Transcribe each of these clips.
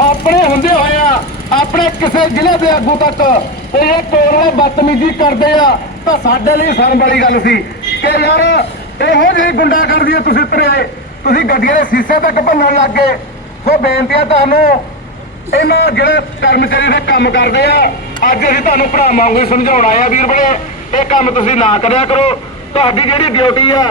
ਆਪਣੇ ਹੁੰਦੇ ਹੋਇਆ ਆਪਣੇ ਕਿਸੇ ਜ਼ਿਲ੍ਹੇ ਦੇ ਆਗੂ ਤੱਕ ਕੋਈ ਇਹ ਕੋਰਲੇ ਬਦਤਮੀਜ਼ੀ ਕਰਦੇ ਆ, ਤਾਂ ਸਾਡੇ ਲਈ ਸ਼ਰਮ ਵਾਲੀ ਗੱਲ ਸੀ। ਕਿ ਯਾਰ, ਇਹੋ ਜਿਹੀ ਗੁੰਡਾਗਰਦੀ ਆ ਤੁਸੀਂ ਤਰੇ ਤੁਸੀਂ ਗੱਡੀਆਂ ਦੇ ਸੀਸੇ ਤੱਕ ਭੰਨਣ ਲੱਗ ਗਏ। ਸੋ ਬੇਨਤੀ ਆ ਤੁਹਾਨੂੰ, ਇਹਨਾਂ ਜਿਹੜੇ ਕਰਮਚਾਰੀ ਦੇ ਕੰਮ ਕਰਦੇ ਆ, ਅੱਜ ਅਸੀਂ ਤੁਹਾਨੂੰ ਭਰਾ ਵਾਂਗੂ ਸਮਝਾਉਣਾ ਆ ਵੀਰ ਬੜੇ ਇਹ ਕੰਮ ਤੁਸੀਂ ਨਾ ਕਰਿਆ ਕਰੋ। ਤੁਹਾਡੀ ਜਿਹੜੀ ਡਿਊਟੀ ਆ,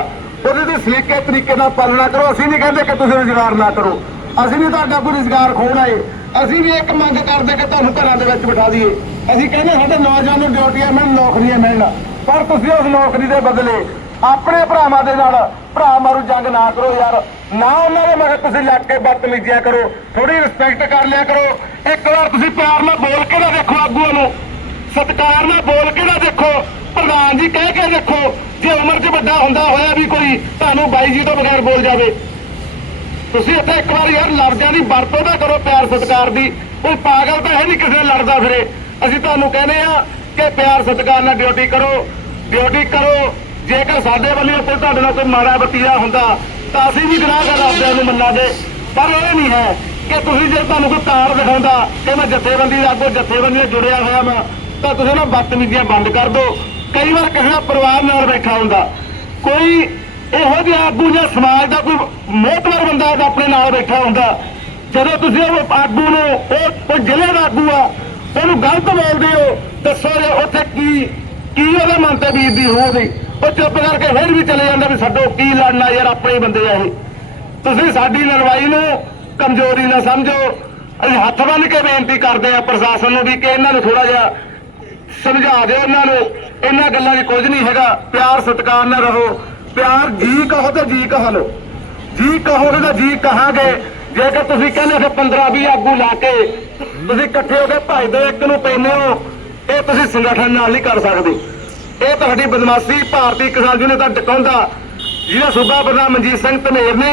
ਉਹਦੇ ਦੀ ਸਲੀਕੇ ਤਰੀਕੇ ਨਾਲ ਪਾਲਣਾ ਕਰੋ। ਅਸੀਂ ਨਹੀਂ ਕਹਿੰਦੇ ਕਿ ਤੁਸੀਂ ਰੁਜ਼ਗਾਰ ਨਾ ਕਰੋ। ਅਸੀਂ ਵੀ ਤੁਹਾਡਾ ਕੋਈ ਰੁਜ਼ਗਾਰ ਖੋਣਾ ਏ ਅਸੀਂ ਵੀ ਇੱਕ ਮੰਗ ਕਰਦੇ ਕਿ ਤੁਹਾਨੂੰ ਘਰਾਂ ਦੇ ਵਿੱਚ ਬਿਠਾ ਦਈਏ। ਅਸੀਂ ਕਹਿੰਦੇ ਸਾਡੇ ਨੌਜਵਾਨ ਨੂੰ ਡਿਊਟੀਆਂ ਮਿਲਣ ਨੌਕਰੀਆਂ ਮਿਲਣ। ਪਰ ਤੁਸੀਂ ਉਸ ਨੌਕਰੀ ਦੇ ਬਦਲੇ ਆਪਣੇ ਭਰਾਵਾਂ ਦੇ ਨਾਲ ਭਰਾ ਮਾਰੂ ਜੰਗ ਨਾ ਕਰੋ ਯਾਰ। ਨਾ ਉਹਨਾਂ ਦੇ ਮਗਰ ਤੁਸੀਂ ਲੱਗ ਕੇ ਬਦਤਮੀਜ਼ੀਆਂ ਕਰੋ। ਥੋੜੀ ਰਿਸਪੈਕਟ ਕਰ ਲਿਆ ਕਰੋ। ਇੱਕ ਵਾਰ ਤੁਸੀਂ ਪਿਆਰ ਨਾਲ ਬੋਲ ਕੇ ਨਾ ਦੇਖੋ ਆਗੂਆਂ ਨੂੰ। ਸਤਿਕਾਰ ਨਾਲ ਬੋਲ ਕੇ ਨਾ ਦੇਖੋ। ਪ੍ਰਧਾਨ ਜੀ ਕਹਿ ਕੇ ਦੇਖੋ, ਜੇ ਉਮਰ 'ਚ ਵੱਡਾ ਹੁੰਦਾ ਹੋਇਆ ਵੀ ਕੋਈ, ਤੁਹਾਨੂੰ ਬਾਈ ਜੀ ਤੋਂ ਬਗੈਰ ਬੋਲ ਜਾਵੇ। ਤੁਸੀਂ ਇੱਥੇ ਇੱਕ ਵਾਰ ਯਾਰ ਲਫ਼ਜ਼ਾਂ ਦੀ ਵਰਤੋਂ ਤਾਂ ਕਰੋ ਪਿਆਰ ਸਤਿਕਾਰ ਦੀ। ਕੋਈ ਪਾਗਲ ਤਾਂ ਹੈ ਨਹੀਂ ਕਿਸੇ ਲੜਦਾ ਫਿਰੇ। ਅਸੀਂ ਤੁਹਾਨੂੰ ਕਹਿੰਦੇ ਆ ਕਿ ਪਿਆਰ ਸਤਿਕਾਰ ਨਾਲ ਡਿਊਟੀ ਕਰੋ ਡਿਊਟੀ ਕਰੋ। ਜੇਕਰ ਸਾਡੇ ਵੱਲੋਂ ਕੋਈ ਤੁਹਾਡੇ ਨਾਲ ਕੋਈ ਮਾੜਾ ਵਤੀਰਾ ਹੁੰਦਾ, ਤਾਂ ਅਸੀਂ ਵੀ ਗੁਨਾਹਗਾਰ ਆਪਦਿਆਂ ਨੂੰ ਮੰਨਾਂਗੇ ਪਰ ਇਹ ਨਹੀਂ ਹੈ ਕਿ ਤੁਸੀਂ ਜੇ ਤੁਹਾਨੂੰ ਕੋਈ ਕਾਰ ਦਿਖਾਉਂਦਾ ਕਿ ਮੈਂ ਜਥੇਬੰਦੀ ਦਾ ਅੱਗੋਂ ਜਥੇਬੰਦੀ ਨਾਲ ਜੁੜਿਆ ਹੋਇਆ ਮੈਂ ਤਾਂ ਤੁਸੀਂ ਨਾ ਬਦਤਮੀਜ਼ੀਆਂ ਬੰਦ ਕਰ ਦਿਓ। ਕਈ ਵਾਰ ਕਿਸੇ ਦਾ ਪਰਿਵਾਰ ਨਾਲ ਬੈਠਾ ਹੁੰਦਾ। ਕੋਈ ਇਹੋ ਆਗੂ ਜਾਂ ਸਮਾਜ ਦਾ ਕੋਈ ਮੋਹਤਵਰ ਬੰਦਾ ਆਪਣੇ ਨਾਲ ਬੈਠਾ ਹੁੰਦਾ, ਜਦੋਂ ਤੁਸੀਂ ਉਹ ਆਗੂ ਨੂੰ, ਉਹ ਕੋਈ ਜ਼ਿਲ੍ਹੇ ਦਾ ਆਗੂ ਆ, ਉਹਨੂੰ ਗਲਤ ਬੋਲਦੇ ਹੋ, ਦੱਸੋ ਜੇ ਉੱਥੇ ਕੀ ਕੀ ਉਹਦੇ ਮਨ ਤੇ ਬੀਤਦੀ ਹੋਊਗੀ? ਉਹ ਚੁੱਪ ਕਰਕੇ ਫਿਰ ਵੀ ਚਲੇ ਜਾਂਦਾ ਵੀ ਛੱਡੋ, ਕੀ ਲੜਨਾ ਯਾਰ ਆਪਣੇ ਬੰਦੇ ਆ ਇਹ। ਤੁਸੀਂ ਸਾਡੀ ਲੜਵਾਈ ਨੂੰ ਕਮਜ਼ੋਰੀ ਨਾ ਸਮਝੋ। ਅਸੀਂ ਹੱਥ ਬੰਨ ਕੇ ਬੇਨਤੀ ਕਰਦੇ ਆ ਪ੍ਰਸ਼ਾਸਨ ਨੂੰ ਵੀ ਕਿ ਇਹਨਾਂ ਨੂੰ ਥੋੜਾ ਜਿਹਾ ਸਮਝਾ ਦਿਓ ਇਹਨਾਂ ਨੂੰ। ਇਹਨਾਂ ਗੱਲਾਂ 'ਚ ਕੁਝ ਨਹੀਂ ਹੈਗਾ। ਪਿਆਰ ਸਤਿਕਾਰ ਨਾਲ ਰਹੋ। ਪਿਆਰ ਜੀ ਕਹੋ ਤੇ ਜੀ ਕਹ ਲੋ ਜੀ ਕਹੋਗੇ ਤਾਂ ਜੀ ਕਹਾਂਗੇ। ਜੇਕਰ ਤੁਸੀਂ ਕਹਿੰਦੇ ਫਿਰ 15 20 ਆਗੂ ਲਾ ਕੇ ਤੁਸੀਂ ਇਕੱਠੇ ਹੋ ਕੇ ਭਜਦੇ ਇੱਕ ਨੂੰ ਪੈਨੇ ਹੋ, ਇਹ ਤੁਸੀਂ ਸੰਗਠਨ ਨਾਲ ਨਹੀਂ ਕਰ ਸਕਦੇ। ਇਹ ਤੁਹਾਡੀ ਬਦਮਾਸ਼ੀ ਭਾਰਤੀ ਕਿਸਾਨ ਯੂਨੀਅਨ ਦਾ ਡਕਾਉਂਦਾ ਜਿਹੜਾ ਸੂਬਾ ਪ੍ਰਧਾਨ ਮਨਜੀਤ ਸਿੰਘ ਧਨੇਰ ਨੇ,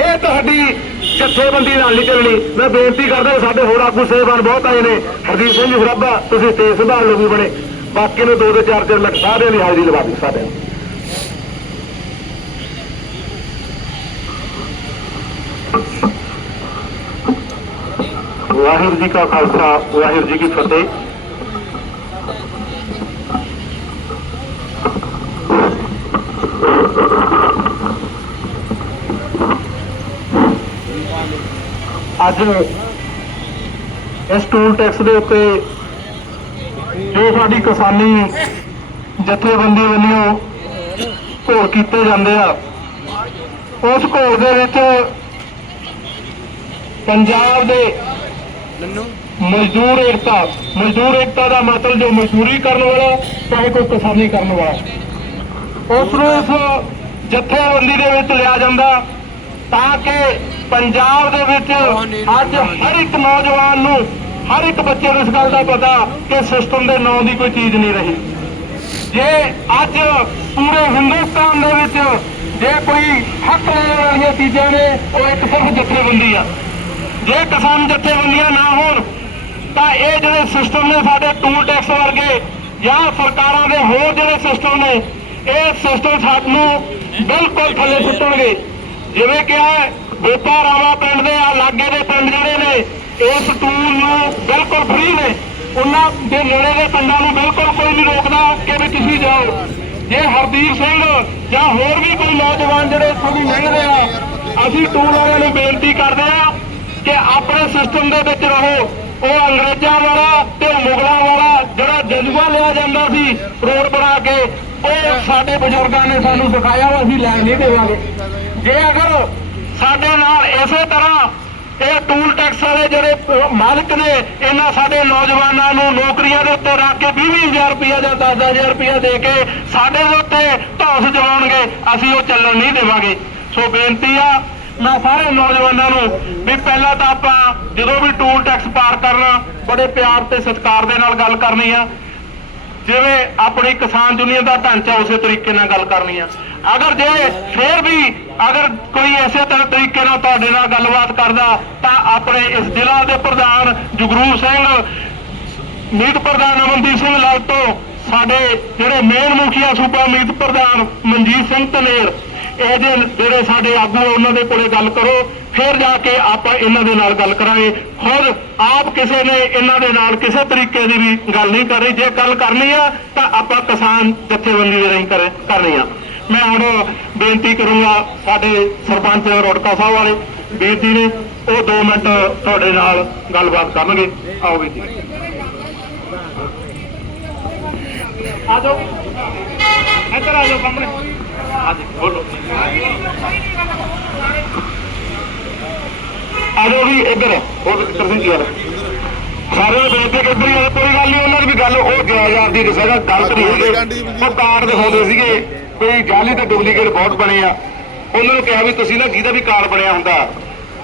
ਇਹ ਤੁਹਾਡੀ ਜਥੇਬੰਦੀ ਨਾਲ ਨਹੀਂ ਚੱਲਣੀ। ਮੈਂ ਬੇਨਤੀ ਕਰਦਾ ਸਾਡੇ ਹੋਰ ਆਗੂ ਸੇਵਾਨ ਬਹੁਤ ਆਏ ਨੇ। ਹਰਦੀਪ ਸਿੰਘ ਜੀ ਸਰਾਭਾ ਤੁਸੀਂ ਸਟੇਜ ਸੰਭਾਲ ਲਓ ਬਣੇ। ਬਾਕੀ ਨੂੰ ਦੋ ਦੋ ਚਾਰ ਚਾਰ ਲੱਖ ਸਾਰਿਆਂ ਦੀ ਹਾਜ਼ਰੀ ਲਵਾ ਦਿਓ ਸਾਰਿਆਂ ਵਾਹਿਗੁਰੂ ਜੀ ਕਾ ਖਾਲਸਾ, ਵਾਹਿਗੁਰੂ ਜੀ ਕੀ ਫਤਿਹ। ਅੱਜ ਇਸ ਟੂਲ ਟੈਕਸ ਦੇ ਉੱਤੇ ਜੋ ਸਾਡੀ ਕਿਸਾਨੀ ਜਥੇਬੰਦੀ ਵੱਲੋਂ ਘੋਲ ਕੀਤੇ ਜਾਂਦੇ ਆ, ਉਸ ਘੋਲ ਦੇ ਵਿੱਚ ਪੰਜਾਬ ਦੇ ਮਜ਼ਦੂਰ ਏਕਤਾ ਮਜ਼ਦੂਰ ਏਕਤਾ ਦਾ ਮਤਲਬ ਜੋ ਮਜ਼ਦੂਰੀ ਕਰਨ ਵਾਲਾ ਚਾਹੇ ਕੋਈ ਕਿਸਾਨੀ ਕਰਨ ਵਾਲਾ ਉਸ ਨੂੰ ਇਸ ਜਥੇਬੰਦੀ ਦੇ ਵਿੱਚ ਲਿਆ ਜਾਂਦਾ ਤਾਂ ਕਿ ਪੰਜਾਬ ਦੇ ਵਿੱਚ ਅੱਜ ਹਰ ਇੱਕ ਨੌਜਵਾਨ ਨੂੰ, ਹਰ ਇੱਕ ਬੱਚੇ ਨੂੰ ਇਸ ਗੱਲ ਦਾ ਪਤਾ ਕਿ ਸਿਸਟਮ ਦੇ ਨਾਂ ਦੀ ਕੋਈ ਚੀਜ਼ ਨਹੀਂ ਰਹੀ। ਜੇ ਅੱਜ ਪੂਰੇ ਹਿੰਦੁਸਤਾਨ ਦੇ ਵਿੱਚ ਜੇ ਕੋਈ ਹੱਕ ਲੈਣ ਵਾਲੀਆਂ ਚੀਜ਼ਾਂ ਨੇ, ਉਹ ਇੱਕ ਸਿਰਫ ਜਥੇਬੰਦੀ ਆ। ਜੇ ਕਿਸਾਨ ਜਥੇਬੰਦੀਆਂ ਨਾ ਹੋਣ, ਤਾਂ ਇਹ ਜਿਹੜੇ ਸਿਸਟਮ ਨੇ ਸਾਡੇ ਟੂਲ ਟੈਕਸ ਵਰਗੇ ਜਾਂ ਸਰਕਾਰਾਂ ਦੇ ਹੋਰ ਜਿਹੜੇ ਸਿਸਟਮ ਨੇ, ਇਹ ਸਿਸਟਮ ਸਾਨੂੰ ਬਿਲਕੁਲ ਥੱਲੇ ਸੁੱਟਣਗੇ। ਜਿਵੇਂ ਕਿ ਆ ਗੋਪਾ ਰਾਵਾ ਪਿੰਡ ਦੇ ਆ, ਲਾਗੇ ਦੇ ਪਿੰਡ ਜਿਹੜੇ ਨੇ, ਇਸ ਟੂਲ ਨੂੰ ਬਿਲਕੁਲ ਫ੍ਰੀ ਨੇ। ਉਹਨਾਂ ਦੇ ਨੇੜੇ ਦੇ ਪਿੰਡਾਂ ਨੂੰ ਬਿਲਕੁਲ ਕੋਈ ਨਹੀਂ ਰੋਕਦਾ ਕਿ ਵੀ ਤੁਸੀਂ ਜਾਓ। ਜੇ ਹਰਦੀਪ ਸਿੰਘ ਜਾਂ ਹੋਰ ਵੀ ਕੋਈ ਨੌਜਵਾਨ ਜਿਹੜੇ ਇੱਥੋਂ ਦੀ ਲੰਘਦੇ ਆ, ਅਸੀਂ ਟੂਲ ਵਾਲਿਆਂ ਨੂੰ ਬੇਨਤੀ ਕਰਦੇ ਆ ਕਿ ਆਪਣੇ ਸਿਸਟਮ ਦੇ ਵਿੱਚ ਰਹੋ। ਉਹ ਅੰਗਰੇਜ਼ਾਂ ਵਾਲਾ ਤੇ ਮੁਗਲਾਂ ਵਾਲਾ ਜਿਹੜਾ ਜਜ਼ਬਾ ਲਿਆ ਜਾਂਦਾ ਸੀ ਰੋਡ ਬਣਾ ਕੇ, ਉਹ ਸਾਡੇ ਬਜ਼ੁਰਗਾਂ ਨੇ ਸਾਨੂੰ ਸਿਖਾਇਆ ਉਹ ਅਸੀਂ ਲੈ ਨਹੀਂ ਦੇਵਾਂਗੇ। ਜੇ ਅਗਰ ਸਾਡੇ ਨਾਲ ਇਸੇ ਤਰ੍ਹਾਂ ਇਹ ਟੂਲ ਟੈਕਸ ਵਾਲੇ ਜਿਹੜੇ ਮਾਲਕ ਨੇ, ਇਹਨਾਂ ਸਾਡੇ ਨੌਜਵਾਨਾਂ ਨੂੰ ਨੌਕਰੀਆਂ ਦੇ ਉੱਤੇ ਰੱਖ ਕੇ 20-20000 ਰੁਪਇਆ ਜਾਂ 10-10000 ਰੁਪਇਆ ਦੇ ਕੇ ਸਾਡੇ ਦੇ ਉੱਤੇ ਧੌਸ ਜਵਾਉਣਗੇ ਅਸੀਂ ਉਹ ਚੱਲਣ ਨਹੀਂ ਦੇਵਾਂਗੇ। ਸੋ ਬੇਨਤੀ ਆ ਮੈਂ ਸਾਰੇ ਨੌਜਵਾਨਾਂ ਨੂੰ ਵੀ ਪਹਿਲਾਂ ਤਾਂ ਆਪਾਂ ਜਦੋਂ ਵੀ ਟੂਲ ਟੈਕਸ ਪਾਰ ਕਰਨਾ, ਬੜੇ ਪਿਆਰ ਤੇ ਸਤਿਕਾਰ ਦੇ ਨਾਲ ਗੱਲ ਕਰਨੀ ਆ। ਜਿਵੇਂ ਆਪਣੀ ਕਿਸਾਨ ਯੂਨੀਅਨ ਦਾ ਢਾਂਚਾ ਉਸੇ ਤਰੀਕੇ ਨਾਲ ਗੱਲ ਕਰਨੀ ਆ। ਅਗਰ ਜੇ ਫੇਰ ਵੀ ਅਗਰ ਕੋਈ ਐਸੇ ਤਰ੍ਹਾਂ ਤਰੀਕੇ ਨਾਲ ਤੁਹਾਡੇ ਨਾਲ ਗੱਲਬਾਤ ਕਰਦਾ, ਤਾਂ ਆਪਣੇ ਇਸ ਜ਼ਿਲ੍ਹਾ ਦੇ ਪ੍ਰਧਾਨ ਜਗਰੂਪ ਸਿੰਘ, ਮੀਤ ਪ੍ਰਧਾਨ ਅਮਨਦੀਪ ਸਿੰਘ ਲਾਲ ਤੋਂ ਸਾਡੇ ਜਿਹੜੇ ਮੇਨ ਮੁਖੀਆ ਸੂਬਾ ਮੀਤ ਪ੍ਰਧਾਨ ਮਨਜੀਤ ਸਿੰਘ ਧਨੇਰ ਇਹਦੇ ਜਿਹੜੇ ਸਾਡੇ ਆਗੂ ਆ, ਉਹਨਾਂ ਦੇ ਕੋਲੇ ਗੱਲ ਕਰੋ ਫਿਰ ਜਾ ਕੇ ਆਪਾਂ ਇਹਨਾਂ ਦੇ ਨਾਲ ਗੱਲ ਕਰਾਂਗੇ। ਖੁਦ ਆਪ ਕਿਸੇ ਨੇ ਇਹਨਾਂ ਦੇ ਨਾਲ ਕਿਸੇ ਤਰੀਕੇ ਦੀ ਵੀ ਗੱਲ ਨਹੀਂ ਕਰ ਰਹੀ ਜੇ ਗੱਲ ਕਰਨੀ ਆ ਤਾਂ ਆਪਾਂ ਕਿਸਾਨ ਜਥੇਬੰਦੀ ਦੇ ਰਾਹੀਂ ਕਰਨੀ ਆ। ਮੈਂ ਹੁਣ ਬੇਨਤੀ ਕਰੂੰਗਾ ਸਾਡੇ ਸਰਪੰਚ ਰੋੜਕਾ ਸਾਹਿਬ ਵਾਲੇ ਵੀਰ ਜੀ ਨੇ ਉਹ 2 ਮਿੰਟ ਤੁਹਾਡੇ ਨਾਲ ਗੱਲਬਾਤ ਕਰਨਗੇ। ਆਓ ਵੀਰ ਜੀ। ਆ ਇੱਧਰ ਆ ਸਾਹਮਣੇ। ਆ ਵੀ ਇੱਧਰ। ਹੋਰ ਕਿੱਧਰ ਯਾਰ। ਸਾਰੇ ਬੇਨਤੀ ਕਿ ਹੀ ਕੋਈ ਗੱਲ ਨਹੀਂ, ਉਹਨਾਂ ਦੀ ਵੀ ਗੱਲ, ਉਹ ਜਾਇਜ਼ਾਰ ਦੀ ਕਿਸੇ ਦਾ ਗਲਤ ਨਹੀਂ ਹੈਗੀ। ਉਹ ਕਾਰਡ ਦਿਖਾਉਂਦੇ ਸੀਗੇ, ਕੋਈ ਜਾਲੀ ਤੇ ਡੁਪਲੀਕੇਟ ਬਹੁਤ ਬਣੇ ਆ। ਉਹਨਾਂ ਨੂੰ ਕਿਹਾ ਵੀ ਤੁਸੀਂ ਨਾ ਜਿਹਦਾ ਵੀ ਕਾਰਡ ਬਣਿਆ ਹੁੰਦਾ,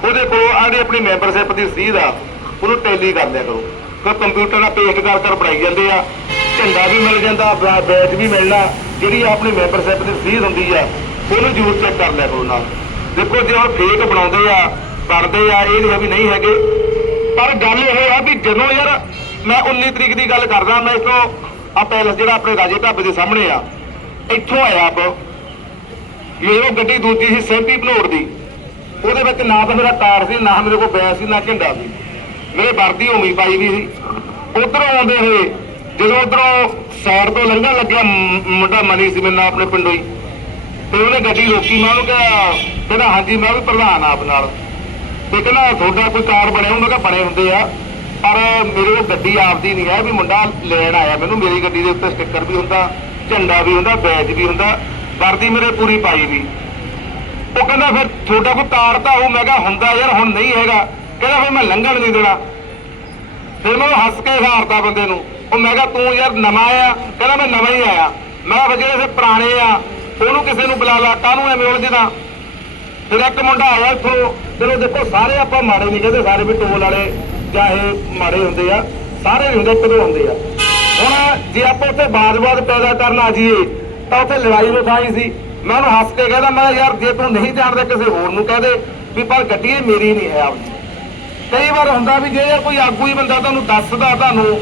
ਉਹਦੇ ਕੋਲ ਆਦੇ ਆਪਣੀ ਮੈਂਬਰਸ਼ਿਪ ਦੀ ਰਸੀਦ ਆ, ਉਹਨੂੰ ਟੈਲੀ ਕਰ ਲਿਆ ਕਰੋ। ਫਿਰ ਕੰਪਿਊਟਰ ਨਾਲ ਪੇਸਟ ਕਰ ਕਰ ਬਣਾਈ ਜਾਂਦੇ ਆ, ਝੰਡਾ ਵੀ ਮਿਲ ਜਾਂਦਾ ਬੈਚ ਵੀ ਮਿਲਣਾ। ਜਿਹੜੀ ਆਪਣੀ ਮੈਂਬਰਸ਼ਿਪ ਦੀ ਰਸੀਦ ਹੁੰਦੀ ਆ, ਉਹਨੂੰ ਜ਼ਰੂਰ ਚੈੱਕ ਕਰ ਲਿਆ ਕਰੋ ਨਾਲ। ਦੇਖੋ, ਜੇ ਹੁਣ ਫੇਕ ਬਣਾਉਂਦੇ ਆ ਬਣਦੇ ਆ, ਇਹ ਨਹੀਂ ਵੀ ਨਹੀਂ ਹੈਗੇ। ਪਰ ਗੱਲ ਇਹ ਆ ਵੀ ਜਦੋਂ ਯਾਰ ਮੈਂ 19 ਤਰੀਕ ਦੀ ਗੱਲ ਕਰਦਾ, ਮੈਂ ਇਥੋਂ ਆ ਪੈਲਸ ਜਿਹੜਾ ਆਪਣੇ ਰਾਜੇ ਢਾਬੇ ਦੇ ਸਾਹਮਣੇ ਆ, ਇੱਥੋਂ ਆਇਆ ਆਪ। ਮੇਰੇ ਗੱਡੀ ਦੂਜੀ ਸੀ ਸੈਂਪੀ ਭਲੋੜ ਦੀ। ਉਹਦੇ ਵਿੱਚ ਨਾ ਤਾਂ ਮੇਰਾ ਕਾਰ ਸੀ, ਨਾ ਮੇਰੇ ਕੋਲ ਬੈਸ ਸੀ, ਨਾ ਝੰਡਾ ਸੀ। ਮੇਰੇ ਵਰਦੀ ਹੋਮੀ ਪਾਈ ਵੀ ਸੀ। ਉਧਰੋਂ ਆਉਂਦੇ ਹੋਏ ਜਦੋਂ ਉਧਰੋਂ ਸਾਈਡ ਤੋਂ ਲੰਘਣ ਲੱਗਿਆ ਮੁੰਡਾ ਮਨੀ ਸੀ ਮੇਰੇ ਨਾਲ ਆਪਣੇ ਪਿੰਡੋਂ ਹੀ। ਤੇ ਉਹਨੇ ਗੱਡੀ ਰੋਕੀ, ਮੈਂ ਉਹਨੂੰ ਕਿਹਾ, ਕਹਿੰਦਾ, ਹਾਂਜੀ, ਮੈਂ ਵੀ ਪ੍ਰਧਾਨ ਆਪ ਨਾਲ। ਤੇ ਕਹਿੰਦਾ, ਤੁਹਾਡਾ ਕੋਈ ਕਾਰ ਬਣਿਆ? ਹੁੰਦਾ ਕਿ ਬਣੇ ਹੁੰਦੇ ਆ। ਪਰ ਮੇਰੇ ਕੋਲ ਗੱਡੀ ਆਪਦੀ ਨਹੀਂ ਹੈ, ਵੀ ਮੁੰਡਾ ਲੈਣ ਆਇਆ ਮੈਨੂੰ। ਮੇਰੀ ਗੱਡੀ ਦੇ ਉੱਤੇ ਸਟicker ਵੀ ਹੁੰਦਾ, ਝੰਡਾ ਵੀ ਹੁੰਦਾ ਬੈਜ ਵੀ ਹੁੰਦਾ। ਵਰਦੀ ਮੇਰੇ ਪੂਰੀ ਪਾਈ ਵੀ। ਉਹ ਕਹਿੰਦਾ, ਫਿਰ ਤੁਹਾਡਾ ਕੋਈ ਕਾਰ ਤਾਂ ਉਹ ਮੈਂ ਕਿਹਾ, ਹੁੰਦਾ ਯਾਰ, ਹੁਣ ਨਹੀਂ ਹੈਗਾ। ਕਹਿੰਦਾ, ਫਿਰ ਮੈਂ ਲੰਘਣ ਨਹੀਂ ਦੇਣਾ। ਫਿਰ ਮੈਂ ਉਹਨੂੰ ਹੱਸ ਕੇ ਹਾਰਦਾ ਬੰਦੇ ਨੂੰ। ਉਹ ਮੈਂ ਕਿਹਾ, ਤੂੰ ਯਾਰ ਨਵਾਂ ਆਇਆ। ਕਹਿੰਦਾ, ਮੈਂ ਨਵਾਂ ਹੀ ਆਇਆ। ਮੈਂ ਕਿਹਾ, ਜਿਹੜੇ ਸੇ ਪੁਰਾਣੇ ਆ, ਉਹਨੂੰ ਕਿਸੇ ਨੂੰ ਬੁਲਾ ਲਾ, ਕਾਹਨੂੰ ਐਵੇਂ ਉਲਝਦਾ ਫਿਰ ਇੱਕ ਮੁੰਡਾ ਆਇਆ ਇੱਥੋਂ ਚਲੋ ਦੇਖੋ, ਸਾਰੇ ਆਪਾਂ ਮਾੜੇ ਨਹੀਂ ਕਹਿੰਦੇ, ਸਾਰੇ ਵੀ ਟੋਲ ਵਾਲੇ ਜਾਂ ਮਾੜੇ ਹੁੰਦੇ ਆ, ਸਾਰੇ ਨਹੀਂ ਹੁੰਦੇ, ਕਦੋਂ ਹੁੰਦੇ ਆ। ਹੁਣ ਜੇ ਆਪਾਂ ਉੱਥੇ ਬਾਦ-ਬਾਦ ਪੈਦਾ ਕਰਨ ਆ ਜਾਈਏ, ਤਾਂ ਉੱਥੇ ਲੜਾਈ ਵਿਖਾਈ ਸੀ। ਮੈਂ ਉਹਨੂੰ ਹੱਸ ਕੇ ਕਹਿੰਦਾ, ਮੈਂ ਯਾਰ, ਜੇ ਤੂੰ ਨਹੀਂ ਜਾਣਦਾ, ਕਿਸੇ ਹੋਰ ਨੂੰ ਕਹਿ ਦੇ ਵੀ, ਪਰ ਗੱਡੀ ਇਹ ਮੇਰੀ ਨਹੀਂ ਹੈ ਆਪਦੀ ਕਈ ਵਾਰ ਹੁੰਦਾ ਵੀ ਜੇ ਯਾਰ ਕੋਈ ਆਗੂ ਹੀ ਬੰਦਾ ਤੁਹਾਨੂੰ ਦੱਸਦਾ ਤੁਹਾਨੂੰ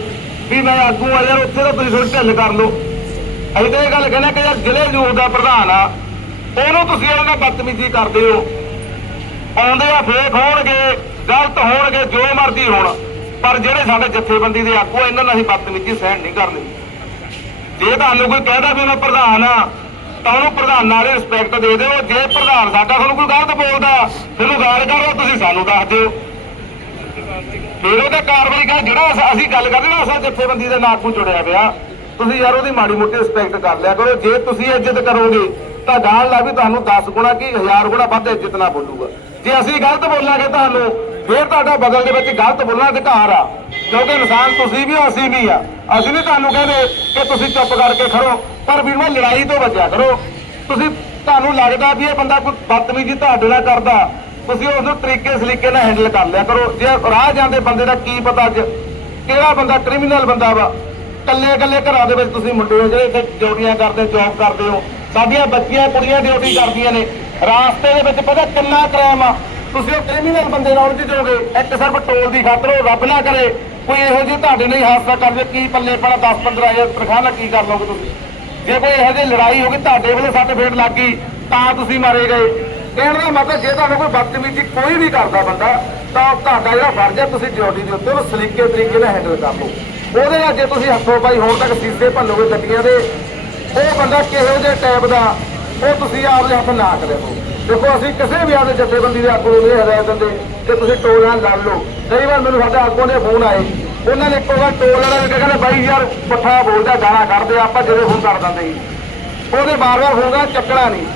ਵੀ ਮੈਂ ਆਗੂ ਆ ਯਾਰ ਉੱਥੇ ਤਾਂ ਤੁਸੀਂ ਥੋੜੀ ਢਿੱਲ ਕਰ ਲਓ। ਅਸੀਂ ਤਾਂ ਇਹ ਗੱਲ ਕਹਿੰਦੇ ਕਿ ਯਾਰ ਜ਼ਿਲ੍ਹੇ ਜੂਰ ਦਾ ਪ੍ਰਧਾਨ ਆ ਉਹਨੂੰ ਤੁਸੀਂ ਉਹਦੇ ਨਾਲ ਬਦਤਮੀਜ਼ੀ ਕਰਦੇ ਹੋ। ਆਉਂਦੇ ਆ ਫੇਕ ਹੋਣਗੇ ਗਲਤ ਹੋਣਗੇ ਜੋ ਮਰਜ਼ੀ ਹੋਣ ਪਰ ਜਿਹੜੇ ਸਾਡੇ ਜਥੇਬੰਦੀ ਦੇ ਆਗੂ ਆ, ਇਹਨਾਂ ਨਾਲ ਅਸੀਂ ਬਦਤਮੀਜ਼ੀ ਸਹਿਣ ਨਹੀਂ ਕਰਨੀ ਜੇ ਤੁਹਾਨੂੰ ਕੋਈ ਕਹਿੰਦਾ ਵੀ ਮੈਂ ਪ੍ਰਧਾਨ ਆ ਤਾਂ ਉਹਨੂੰ ਪ੍ਰਧਾਨ ਨਾਲ ਰਿਸਪੈਕਟ ਦੇ ਦਿਓ। ਜੇ ਪ੍ਰਧਾਨ ਸਾਡਾ ਤੁਹਾਨੂੰ ਕੋਈ ਗਲਤ ਬੋਲਦਾ ਫਿਰ ਉਹ ਗਾਲ ਕਰੋ ਤੁਸੀਂ ਸਾਨੂੰ ਦੱਸ ਦਿਓ। ਫਿਰ ਉਹਦਾ ਕਾਰਵਾਈ ਕਰ, ਜਿਹੜਾ ਅਸੀਂ ਗੱਲ ਕਰਦੇ ਨਾ, ਅਸਾਂ ਜਥੇਬੰਦੀ ਦੇ ਨਾਲ ਕੋਈ ਜੁੜਿਆ ਪਿਆ। ਤੁਸੀਂ ਯਾਰ ਉਹਦੀ ਮਾੜੀ ਮੋਟੀ ਰਿਸਪੈਕਟ ਕਰ ਲਿਆ ਕਰੋ। ਜੇ ਤੁਸੀਂ ਇੱਜ਼ਤ ਕਰੋਗੇ ਤਾਂ ਗਾਲ ਲਾ ਵੀ ਤੁਹਾਨੂੰ 10 ਗੁਣਾ ਕੀ 1000 ਗੁਣਾ ਵੱਧ ਇੱਜ਼ਤ ਨਾਲ ਬੋਲੂਗਾ। ਜੇ ਅਸੀਂ ਗਲਤ ਬੋਲਾਂਗੇ ਤੁਹਾਨੂੰ, ਫਿਰ ਤੁਹਾਡਾ ਬਦਲ ਦੇ ਵਿੱਚ ਗਲਤ ਬੋਲਣਾ ਅਧਿਕਾਰ ਆ। ਕਿਉਂਕਿ ਇਨਸਾਨ ਤੁਸੀਂ ਵੀ ਹੋ, ਅਸੀਂ ਵੀ ਆ। ਅਸੀਂ ਨਹੀਂ ਤੁਹਾਨੂੰ ਕਹਿੰਦੇ ਕਿ ਤੁਸੀਂ ਚੁੱਪ ਕਰਕੇ ਖੜੋ, ਪਰ ਵੀਰ ਮੈਂ ਲੜਾਈ ਤੋਂ ਬਚਿਆ ਕਰੋ। ਤੁਸੀਂ, ਤੁਹਾਨੂੰ ਲੱਗਦਾ ਵੀ ਇਹ ਬੰਦਾ ਕੋਈ ਬਦਤਮੀਜ਼ੀ ਤੁਹਾਡੇ ਨਾਲ ਕਰਦਾ। ਤੁਸੀਂ ਉਸ ਨੂੰ ਤਰੀਕੇ ਸਲੀਕੇ ਨਾਲ ਹੈਂਡਲ ਕਰ ਲਿਆ ਕਰੋ। ਜੇ ਰਾਹ ਜਾਂਦੇ ਬੰਦੇ ਦਾ ਕੀ ਪਤਾ ਅੱਜ ਕਿਹੜਾ ਬੰਦਾ ਕ੍ਰਿਮੀਨਲ ਬੰਦਾ ਵਾ। ਕੱਲੇ ਕੱਲੇ ਘਰਾਂ ਦੇ ਵਿੱਚ ਤੁਸੀਂ ਮੁੰਡੇ ਹੋ ਜਿਹੜੇ ਇੱਥੇ ਡਿਊਟੀਆਂ ਕਰਦੇ ਜੌਬ ਕਰਦੇ ਹੋ। ਸਾਡੀਆਂ ਬੱਚੀਆਂ, ਕੁੜੀਆਂ ਡਿਊਟੀ ਕਰਦੀਆਂ ਨੇ। ਰਾਸਤੇ ਦੇ ਵਿੱਚ ਪਤਾ ਕਿੰਨਾ ਕ੍ਰਾਈਮ ਆ। ਤੁਸੀਂ ਉਹ ਕ੍ਰਿਮੀਨਲ ਬੰਦੇ ਨਾਲ ਉਲਝ ਜਾਓਗੇ। ਇੱਕ ਸਿਰਫ ਟੋਲ ਦੀ ਖਾਤਰ ਉਹ ਰੱਬ ਨਾ ਕਰੇ। ਕੋਈ ਇਹੋ ਜਿਹੀ ਤੁਹਾਡੇ ਨਾਲ ਹੀ ਹਾਦਸਾ ਕਰ ਜੇ, ਕੀ ਪੱਲੇ ਪੜਾ 10 15000 ਤਨਖਾਹ ਨਾਲ ਕੀ ਕਰ ਲਓਗੇ ਤੁਸੀਂ? ਜੇ ਕੋਈ ਇਹੋ ਜਿਹੀ ਲੜਾਈ ਹੋ ਗਈ, ਤੁਹਾਡੇ ਵੱਲੋਂ ਸੱਟ ਫੇਟ ਲੱਗ ਗਈ, ਤਾਂ ਤੁਸੀਂ ਮਾਰੇ ਗਏ। ਕਹਿਣ ਦਾ ਮਤਲਬ ਜੇ ਤੁਹਾਨੂੰ ਕੋਈ ਬਦਤਮੀਜ਼ੀ ਕੋਈ ਵੀ ਕਰਦਾ ਬੰਦਾ, ਤਾਂ ਤੁਹਾਡਾ ਜਿਹੜਾ ਫਰਜ਼ ਹੈ ਤੁਸੀਂ ਡਿਊਟੀ ਦੇ ਉੱਤੇ ਉਹ ਸਲੀਕੇ ਤਰੀਕੇ ਨਾਲ ਹੈਂਡਲ ਕਰ ਲਓ। ਉਹਦੇ ਨਾਲ ਜੇ ਤੁਸੀਂ ਹੱਥੋਂ ਪਾਈ ਹੋਣ ਤੱਕ ਸੀਸੇ ਭੰਨੋਗੇ ਗੱਡੀਆਂ ਦੇ, ਉਹ ਬੰਦਾ ਕਿਹੋ ਜਿਹੇ ਟਾਈਪ ਦਾ, ਉਹ ਤੁਸੀਂ ਆਪਦੇ ਹੱਥ ਨਾ ਕਰਿਆ ਦੇਖੋ, ਅਸੀਂ ਕਿਸੇ ਵੀ ਆਪਦੇ ਜਥੇਬੰਦੀ ਦੇ ਆਗੂ ਨੂੰ ਇਹ ਹਦਾਇਤ ਦਿੰਦੇ ਕਿ ਤੁਸੀਂ ਟੋਲ ਨਾਲ ਲੜ ਲਓ। ਕਈ ਵਾਰ ਮੈਨੂੰ ਸਾਡੇ ਆਗੂ ਨੇ ਫੋਨ ਆਏ ਉਹਨਾਂ ਨੇ ਇੱਕੋ ਵਾਰ ਟੋਲ ਵਾਲਾ ਵੀ ਕਹਿੰਦੇ ਬਾਈ ਯਾਰ, ਪੱਠਾ ਬੋਲਦਾ ਗਾਣਾ ਕੱਢਦੇ ਆਪਾਂ ਜਦੋਂ ਫੋਨ ਕਰ ਦਿੰਦੇ ਸੀ ਉਹਦੇ ਬਾਰ-ਬਾਰ ਫੋਨ ਦਾ ਚੱਕਣਾ ਨਹੀਂ।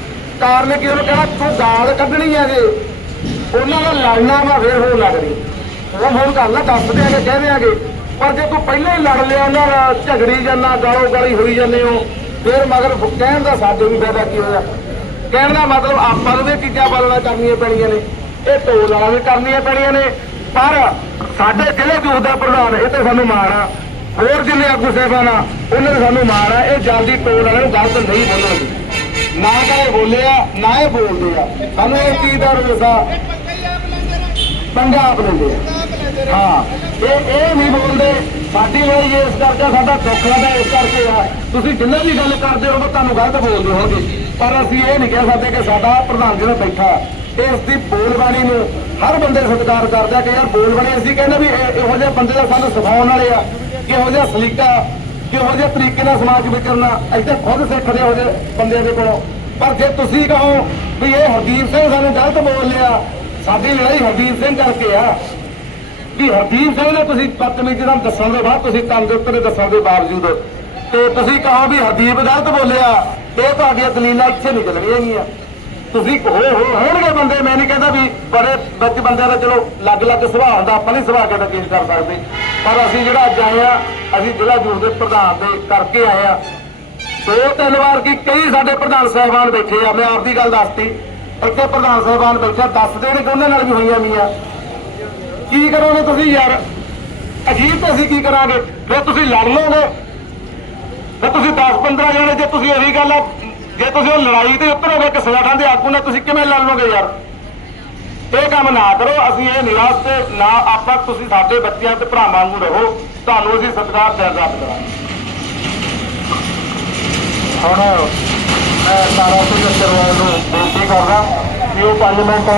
ਕਾਰਨ ਕੀ ਉਹਨੂੰ ਕਹਿਣਾ, ਤੂੰ ਗਾਲ ਕੱਢਣੀ ਹੈ ਜੇ। ਉਹਨਾਂ ਦਾ ਲੜਨਾ ਵਾ, ਫੇਰ ਹੋਣ ਰਹੀ। ਉਹ ਹੁਣ ਕਰ ਲੈ ਦੱਸ ਦਿਆਂਗੇ, ਕਹਿ ਦਿਆਂਗੇ। ਪਰ ਜੇ ਤੂੰ ਪਹਿਲਾਂ ਹੀ ਲੜ ਲਿਆ, ਉਹਨਾਂ ਨਾਲ ਝਗੜੀ ਜਾਂਦਾ ਗਾਲੋ ਗਾਲੀ ਹੋਈ ਜਾਂਦੇ ਹੋ, ਫਿਰ ਮਗਰ ਕਹਿਣ ਦਾ ਸਾਡੇ ਵੀ ਫਾਇਦਾ ਕੀ ਹੋਇਆ? ਕਹਿਣ ਦਾ ਮਤਲਬ ਆਪਾਂ ਨੂੰ ਵੀ ਇਹ ਚੀਜ਼ਾਂ ਬਦਲਣਾ ਕਰਨੀਆਂ ਪੈਣੀਆਂ ਨੇ। ਇਹ ਟੋਲ ਵਾਲਾ ਵੀ ਕਰਨੀਆਂ ਪੈਣੀਆਂ ਨੇ। ਪਰ ਸਾਡੇ ਜ਼ਿਲ੍ਹੇ ਜੂਥ ਦਾ ਪ੍ਰਧਾਨ, ਇਹ ਤੇ ਸਾਨੂੰ ਮਾਣ ਆ। ਹੋਰ ਜਿੰਨੇ ਆਗੂ ਸਾਹਿਬਾਨ ਆ, ਉਹਨਾਂ ਦੇ ਸਾਨੂੰ ਮਾਣ ਆ। ਇਹ ਜਲਦੀ ਟੋਲ ਵਾਲਿਆਂ ਨੂੰ ਗਲਤ ਨਹੀਂ ਬੋਲਣਗੇ। ਨਾ ਕਦੇ ਬੋਲਿਆ ਨਾ ਇਹ ਬੋਲਦੇ ਆ। ਸਾਨੂੰ ਇਹ ਚੀਜ਼ ਦਾ ਰੋਸਾ ਪੰਗਾ ਆਪ ਲੈਂਦੇ ਆ ਹਾਂ, ਇਹ ਇਹ ਨਹੀਂ ਬੋਲਦੇ, ਸਾਡੀ ਲੜਾਈ ਇਸ ਕਰਕੇ, ਸਾਡਾ ਦੁੱਖ ਲੱਗਦਾ ਇਸ ਕਰਕੇ ਆ। ਤੁਸੀਂ ਜਿੰਨਾ ਵੀ ਗੱਲ ਕਰਦੇ ਹੋ ਤੁਹਾਨੂੰ ਗਲਤ ਬੋਲਦੇ ਹੋਣਗੇ। ਪਰ ਅਸੀਂ ਇਹ ਨਹੀਂ ਕਹਿ ਸਕਦੇ ਕਿ ਸਾਡਾ ਪ੍ਰਧਾਨ ਜਿਹੜਾ ਬੈਠਾ, ਇਸ ਦੀ ਬੋਲਬਾਣੀ ਨੂੰ ਹਰ ਬੰਦੇ ਸਤਿਕਾਰ ਕਰਦਾ ਕਿ ਯਾਰ, ਬੋਲਬਾਣੀ ਅਸੀਂ ਕਹਿੰਦੇ ਵੀ ਇਹੋ ਜਿਹੇ ਬੰਦੇ ਦਾ ਸਾਨੂੰ ਸਿਖਾਉਣ ਵਾਲੇ ਆ ਕਿਹੋ ਜਿਹਾ ਸਲੀਕਾ ਕਿਹੋ ਜਿਹੇ ਤਰੀਕੇ ਨਾਲ ਸਮਾਜ ਵਿਚਰਨਾ ਅਸੀਂ ਤਾਂ ਖੁਦ ਸਿੱਖਦੇ ਇਹੋ ਜਿਹੇ ਬੰਦਿਆਂ ਦੇ ਕੋਲੋਂ। ਪਰ ਜੇ ਤੁਸੀਂ ਕਹੋ ਵੀ ਇਹ ਹਰਦੀਪ ਸਿੰਘ ਸਾਨੂੰ ਗਲਤ ਬੋਲ ਲਿਆ, ਸਾਡੀ ਲੜਾਈ ਹਰਦੀਪ ਸਿੰਘ ਕਰਕੇ ਆ। ਵੀ ਹਰਦੀਪ ਸਿੰਘ ਨੇ ਤੁਸੀਂ ਬਦਤਮੀਜ਼ੀ ਨਾਲ ਦੱਸਣ ਦੇ ਬਾਅਦ ਤੁਸੀਂ ਕੰਮ ਦੇ ਉੱਤੇ ਦੱਸਣ ਦੇ ਬਾਵਜੂਦ ਤੇ ਤੁਸੀਂ ਕਹੋ ਵੀ ਹਰਦੀਪ ਗਲਤ ਬੋਲਿਆ, ਇਹ ਤੁਹਾਡੀਆਂ ਦਲੀਲਾਂ ਇੱਥੇ ਨਹੀਂ ਚੱਲਣੀਆਂ ਹੈਗੀਆਂ ਤੁਸੀਂ ਹੋ ਹੋ, ਹੋਣਗੇ ਬੰਦੇ। ਮੈਂ ਨਹੀਂ ਕਹਿੰਦਾ ਵੀ ਬੜੇ ਵਿੱਚ ਬੰਦਿਆਂ ਦਾ ਚਲੋ ਅਲੱਗ-ਅਲੱਗ ਸੁਭਾਅ ਹੁੰਦਾ, ਆਪਾਂ ਨਹੀਂ ਸੁਭਾਅ ਕਿਹਦਾ ਚੇਂਜ ਕਰ ਸਕਦੇ। ਪਰ ਅਸੀਂ ਜਿਹੜਾ ਅੱਜ ਆਏ ਆ ਅਸੀਂ ਜ਼ਿਲ੍ਹਾ ਜੂਸ ਦੇ ਪ੍ਰਧਾਨ ਦੇ ਕਰਕੇ ਆਏ ਆ ਦੋ ਤਿੰਨ ਵਾਰ ਕੀ ਕਈ ਸਾਡੇ ਪ੍ਰਧਾਨ ਸਾਹਿਬਾਨ ਬੈਠੇ ਆ, ਮੈਂ ਆਪਦੀ ਗੱਲ ਦੱਸਤੀ। ਇੱਥੇ ਪ੍ਰਧਾਨ ਸਾਹਿਬਾਨ ਬੈਠਾ ਦੱਸ ਦੇਣ ਕਿ ਉਹਨਾਂ ਨਾਲ ਵੀ ਹੋਈਆਂ ਮੀਆਂ। ਕੀ ਕਰੋਗੇ ਤੁਸੀਂ ਯਾਰ? ਅਜੀਬ ਤੇ ਅਸੀਂ ਕੀ ਕਰਾਂਗੇ? ਫਿਰ ਤੁਸੀਂ ਲੜ ਲਓਗੇ। ਫਿਰ ਤੁਸੀਂ 10 15 ਜਣੇ, ਜੇ ਤੁਸੀਂ ਇਹੀ ਗੱਲ ਆ ਜੇ ਤੁਸੀਂ ਉਹ ਲੜਾਈ ਤੇ ਉਤਰੋਗੇ ਕਿ ਸੰਗਠਨ ਦੇ ਆਗੂ ਨਾਲ ਤੁਸੀਂ ਕਿਵੇਂ ਲੜ ਲਓਗੇ ਯਾਰ? ਇਹ ਕੰਮ ਨਾ ਕਰੋ, ਅਸੀਂ ਇਹ ਨਿਰਾਸ਼ ਤੇ ਨਾ ਆਪਾਂ, ਤੁਸੀਂ ਸਾਡੇ ਬੱਚਿਆਂ ਤੇ ਭਰਾਵਾਂ ਵਾਂਗੂ ਰਹੋ, ਤੁਹਾਨੂੰ ਅਸੀਂ ਸਤਿਕਾਰ ਦੇ ਰੱਬ ਕਰਾਂਗੇ ਹੁਣ ਮੈਂ ਸਾਰਾ ਕੁਝ ਸਰਵਾਲ ਨੂੰ ਬੇਨਤੀ ਕਰਦਾ ਕਿ ਉਹ 5 ਮਿੰਟ